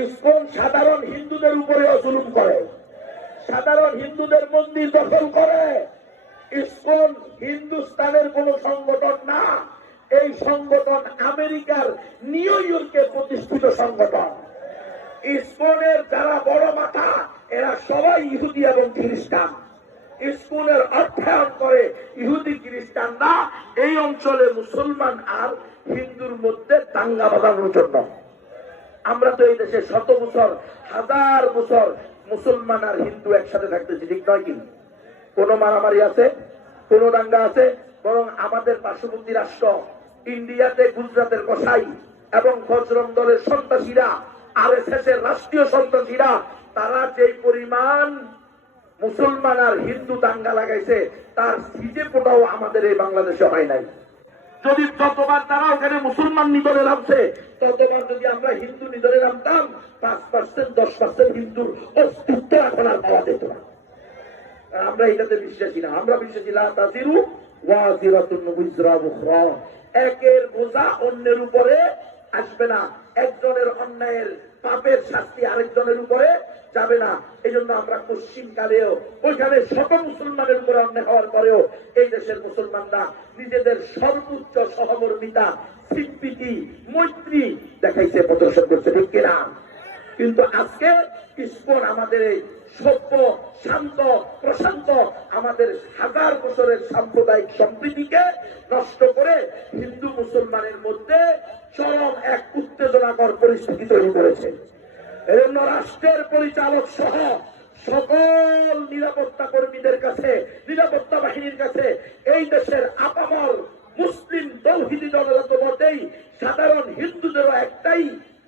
ISKCON সাধারণ হিন্দুদের উপরে জুলুম করে, সাধারণ হিন্দুদের মন্দির দখল করে। ইসকন হিন্দুস্তানের কোন সংগঠন না, এই সংগঠন আমেরিকার নিউ ইয়র্কে প্রতিষ্ঠিত সংগঠন। ইসকনের যারা বড় মাথা এরা সবাই ইহুদি এবং খ্রিস্টান। ইসকনের অর্থায়ন করে ইহুদি খ্রিস্টানরা এই অঞ্চলে মুসলমান আর হিন্দুর মধ্যে দাঙ্গা বাঁধানোর জন্য। আমরা তো এই দেশে শত বছর, হাজার বছর মুসলমান আর হিন্দু একসাথে থাকতেছি, ঠিক নয় কি? কোন মারামারি আছে, কোন দাঙ্গা আছে? বরং আমাদের পার্শ্ববর্তী রাষ্ট্র ইন্ডিয়াতে গুজরাটের কসাই এবং বজরং দলের সন্ত্রাসীরা, আরএসএস এর রাষ্ট্রীয় সন্ত্রাসীরা, তারা যে পরিমাণ মুসলমান আর হিন্দু দাঙ্গা লাগাইছে তার সিজে ফোটাও আমাদের এই বাংলাদেশে হয় নাই। যদি যতবার তারা ওখানে মুসলমান নিধনে নামছে, ততবার যদি আমরা হিন্দু নিধনে নামতাম, 5%, 10% হিন্দুর অস্তিত্ব এখন আর পাওয়া যেত না। আমরা এটাতে বিশ্বাসী না। আমরা বিশ্বাসী লা তাজিরু ওয়াজিরাতুন উযরা উখরা, একের বোঝা অন্যের উপরে আসবে না, একজনের অন্যায়ের পাপের শাস্তি আরেকজনের উপরে যাবে না। এই জন্য আমরা পশ্চিমকালেও ওইখানে শত মুসলমানের উপরে অন্যায় হওয়ার পরেও এই দেশের মুসলমানরা নিজেদের সর্বোচ্চ সহমর্মিতা, সিম্পিতি, মৈত্রী দেখাইছে, প্রদর্শন করছে, ঠিক কিনা? কিন্তু আজকে ইসকন আমাদের এই সভ্য, শান্ত, প্রশান্ত, আমাদের হাজার বছরের সাম্প্রদায়িক সম্প্রীতিকে নষ্ট করে হিন্দু মুসলমানের মধ্যে চরম এক উত্তেজনাকর পরিস্থিতি তৈরি করেছে। এজন্য রাষ্ট্রের পরিচালক সহ সকল নিরাপত্তা কর্মীদের কাছে, নিরাপত্তা বাহিনীর কাছে এই দেশের আপামর মুসলিম তৌহিদি জনতা তো বটেই, সাধারণ হিন্দুদেরও একটাই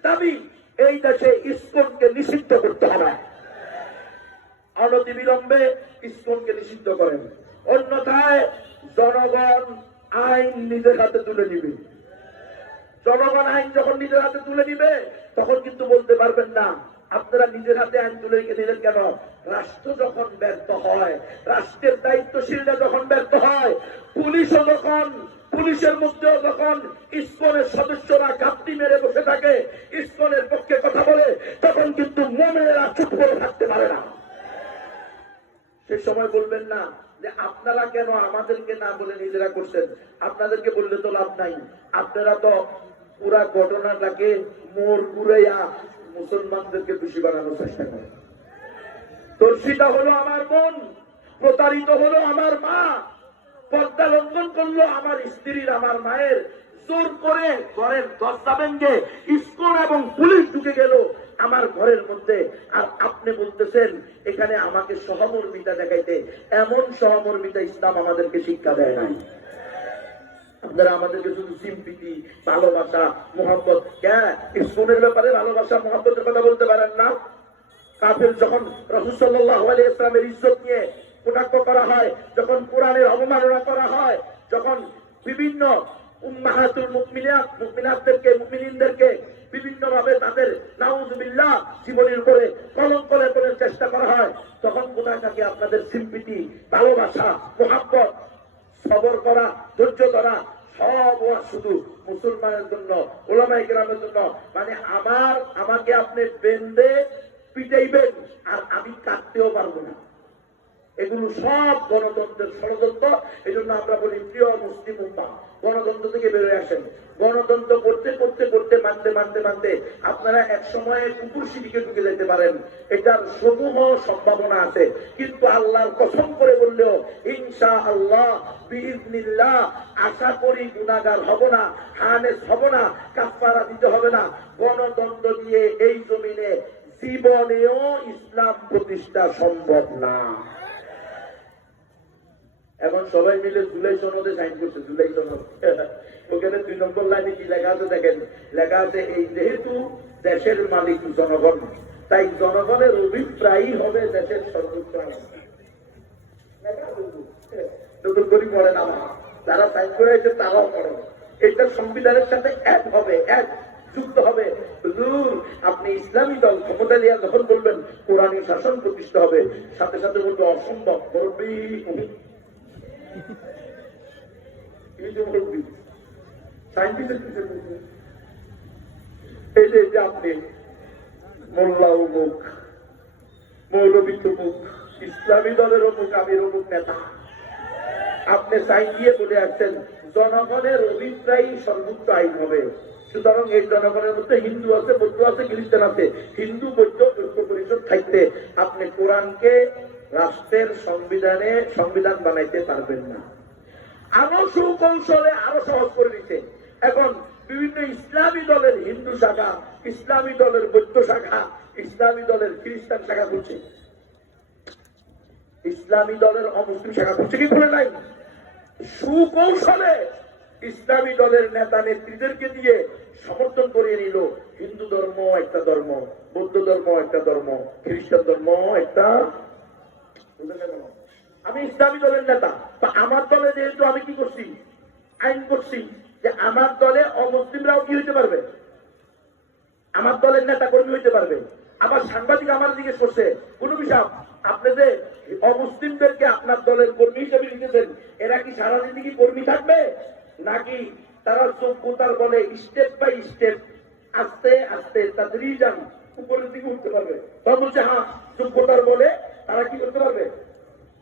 দাবি, এই দেশে ইসকনকে নিষিদ্ধ করতে হবে। অনতিবিলম্বে ইসকনকে নিষিদ্ধ করেন, অন্যথায় জনগণ আইন নিজের হাতে তুলে নিবে। জনগণ আইন যখন নিজের হাতে তুলে নিবে তখন কিন্তু বলতে পারবেন না আপনারা নিজের হাতে আইন তুলে নিলেন কেন। রাষ্ট্র যখন ব্যর্থ হয়, রাষ্ট্রের দায়িত্বশীলরা যখন ব্যর্থ হয়, পুলিশও যখন, পুলিশের মধ্যেও যখন ইসকনের সদস্যরা ঘাপটি মেরে বসে থাকে, ইসকনের পক্ষে কথা বলে, তখন কিন্তু মুমিনেরা চুপ করে থাকতে পারে না। সে সময় বলবেন না যে আপনারা কেন আমাদেরকে না বলে নিজেরা করছেন, আপনাদেরকে বললে তো লাভ নাই, আপনারা তো পুরা ঘটনাটাকে মোড় ঘুরাইয়া মুসলমানদেরকে দোষী বানানোর চেষ্টা করেন। দর্শিত হলো আমার বোন, প্রতারিত হলো আমার মা, পর্দা লঙ্ঘন করলো আমার স্ত্রীর, আমার মায়ের, জোর করে ঘরের দরজা ভেঙে ইসকন এবং পুলিশ ঢুকে গেল আমার ঘরের মধ্যে, আর আপনি বলতেছেন এখানে আমাকে সহমর্মিতা দেখাইতে। এমন সহমর্মিতা ইসলাম আমাদেরকে শিক্ষা দেয় নাই। আপনারা আমাদেরকে শুধু সিম্পিতি, ভালোবাসা, মোহাম্মত, ইসকনের ব্যাপারে ভালোবাসা মোহাম্মতের কথা বলতে পারেন না? কাফের যখন রাসূল সাল্লাল্লাহু আলাইহি ওয়াসাল্লামের ইজ্জত নিয়ে কটাক্ষ করা হয়, যখন কোরআনের অবমাননা করা হয়, যখন বিভিন্ন উম্মাহাতুল মুমিনাতদেরকে, মুমিনিনদেরকে বিভিন্ন ভাবে তাদের নাউযুবিল্লাহ জীবনের উপরে কলঙ্ক লেপনের চেষ্টা করা হয়, তখন কোথায় থাকে আপনাদের সিম্পিতি, ভালোবাসা, মোহাম্মত? সবর করা, ধৈর্য ধরা, সব শুধু মুসলমানের জন্য, ওলামায়ে কেরামের জন্য। মানে আমাকে আপনি বেঁধে পিটাইবেন আর আমি কাটতেও পারবো না, এগুলো সব গণতন্ত্রের ষড়যন্ত্র। এই জন্য আমরা বলি প্রিয় মুসলিম উম্মাহ, গণতন্ত্র থেকে বেরোয় আসেন। গণতন্ত্র করতে করতে করতে মানতে মানতে মানতে আপনারা এক সময়ে কুকুর সিঁড়িকে ঢুকে যেতে পারেন, এটার সমূহ সম্ভাবনা আছে। কিন্তু আল্লাহর কসম করে বললেও ইনশাআল্লাহ বিইজনিল্লাহ, আশা করি গুনাহগার হব না, হানেস হব না, কাফারা দিতে হবে না। গণতন্ত্র দিয়ে এই জমিনে জীবনেও ইসলাম প্রতিষ্ঠা সম্ভব না। এখন সবাই মিলে জুলাই সনদে সাইন করছে, জুলাই সনদ। ওখানে 2 নম্বর লাইনে কি লেখা আছে দেখেন, লেখা আছে এই যেহেতু দেশের মালিক জনগণ, তাই জনগণের অভিপ্রায়ই হবে দেশের সর্বোচ্চ আইন। নতুন করে পড়েন, আমার যারা সাইন করে আছে তারাও পড়েন, এটা সংবিধানের সাথে এক হবে, এক যুক্ত হবে। আপনি ইসলামী দল ক্ষমতা নিয়ে যখন বলবেন কোরআনী শাসন প্রতিষ্ঠা হবে, সাথে সাথে বলবে অসম্ভব, করবি এই যে আপনি মোল্লা অমুক, মৌলবী তমুক, ইসলামী দলের অমুক, আমির অমুক নেতা। আপনি সাইন দিয়ে বলে আসছেন জনগণের অভিপ্রায় সর্বোচ্চ আইন হবে। সুতরাং এই জনগণের মধ্যে হিন্দু আছে, বৌদ্ধ আছে, খ্রিস্টান আছে, হিন্দু বৌদ্ধ ঐক্য পরিষদ থাকতে আপনি কোরআনকে রাষ্ট্রের সংবিধান বানাইতে পারবেন না। আরো সুকৌশলে আরো সহজ করে দিচ্ছে। এখন বিভিন্ন ইসলামী দলের হিন্দু শাখা, ইসলামী দলের বৌদ্ধ শাখা, ইসলামী দলের খ্রিস্টান শাখা করছে, ইসলামী দলের অমুসলিম শাখা করছে কি করে নাই? সুকৌশলে ইসলামী দলের নেতা নেত্রীদেরকে দিয়ে সমর্থন করিয়ে নিল হিন্দু ধর্ম একটা ধর্ম, বৌদ্ধ ধর্ম একটা ধর্ম, খ্রিস্টান ধর্ম একটা। আমি ইসলামী দলের নেতা, তো আমার দলে যেহেতু আমি কি করছি, আইন করছি যে আমার দলে অমুসলিমরাও কি হইতে পারবে, আমার দলের নেতা কর্মী হইতে পারবে। আবার সাংবাদিক আমার জিজ্ঞেস করছে, কোন বিষয় আপনি যে অমুসলিমদেরকে আপনার দলের কর্মী হিসেবে নিতেছেন, এরা কি সারা জিন্দগি কর্মী থাকবে নাকি তারা যোগ্যতার বলে স্টেপ বাই স্টেপ আস্তে আস্তে তাদের যান উপরের দিকে উঠতে পারবে? তখন বলছে হ্যাঁ, যোগ্যতার বলে তারা কি করতে পারবে।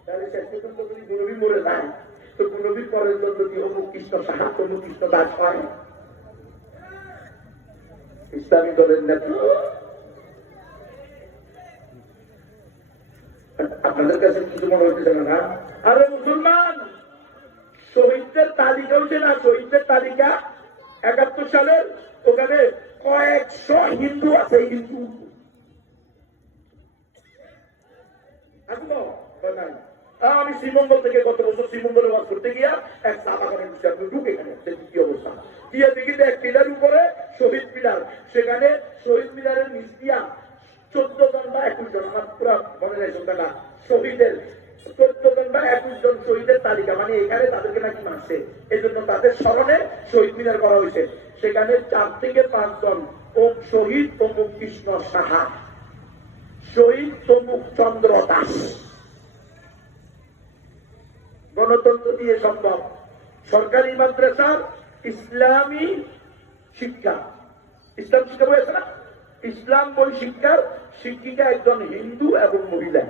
তাহলে শেষ পর্যন্ত যদি গুণবী মরে যায়, তো গুণবীর পরের জন্য কি অমুক কৃষ্ণ সাহায্য, অমুক কৃষ্ণ দাস হয়? ইসলামী দলের নেতা আপনাদের কাছে কিছু মনে হচ্ছে না? আরে মুসলমান, শহীদদের তালিকা উঠে না, শহীদদের তালিকা ৭১ সালের, ওখানে কয়েকশো হিন্দু আছে। হিন্দু আমি শ্রীমঙ্গল থেকে গত বছর শ্রীমঙ্গলে বাস করতে গিয়া এক চা বাগানের বিষয় ঢুকে এখানে কি অবস্থা দিয়ে দেখি এক পিলার উপরে শহীদ পিলার, সেখানে শহীদ পিলারের নিচ দিয়া 14 জন বা 21 জন, আমার পুরা মনে নেই সংখ্যাটা, শহীদের 14 জন বা 21 জন শহীদের তালিকা, মানে এখানে তাদেরকে নাকি মারছে, এই জন্য তাদের স্মরণে শহীদ মিনার করা হয়েছে। সেখানে 4 থেকে 5 জন শহীদ অমুক কৃষ্ণ সাহা, শহীদ তমুক চন্দ্র দাস। গণতন্ত্র দিয়ে সম্ভব। সরকারি মাদ্রাসার ইসলামী শিক্ষা, ইসলাম শিক্ষা বই আছে না, ইসলাম বই শিক্ষার শিক্ষিকা একজন হিন্দু এবং মহিলা।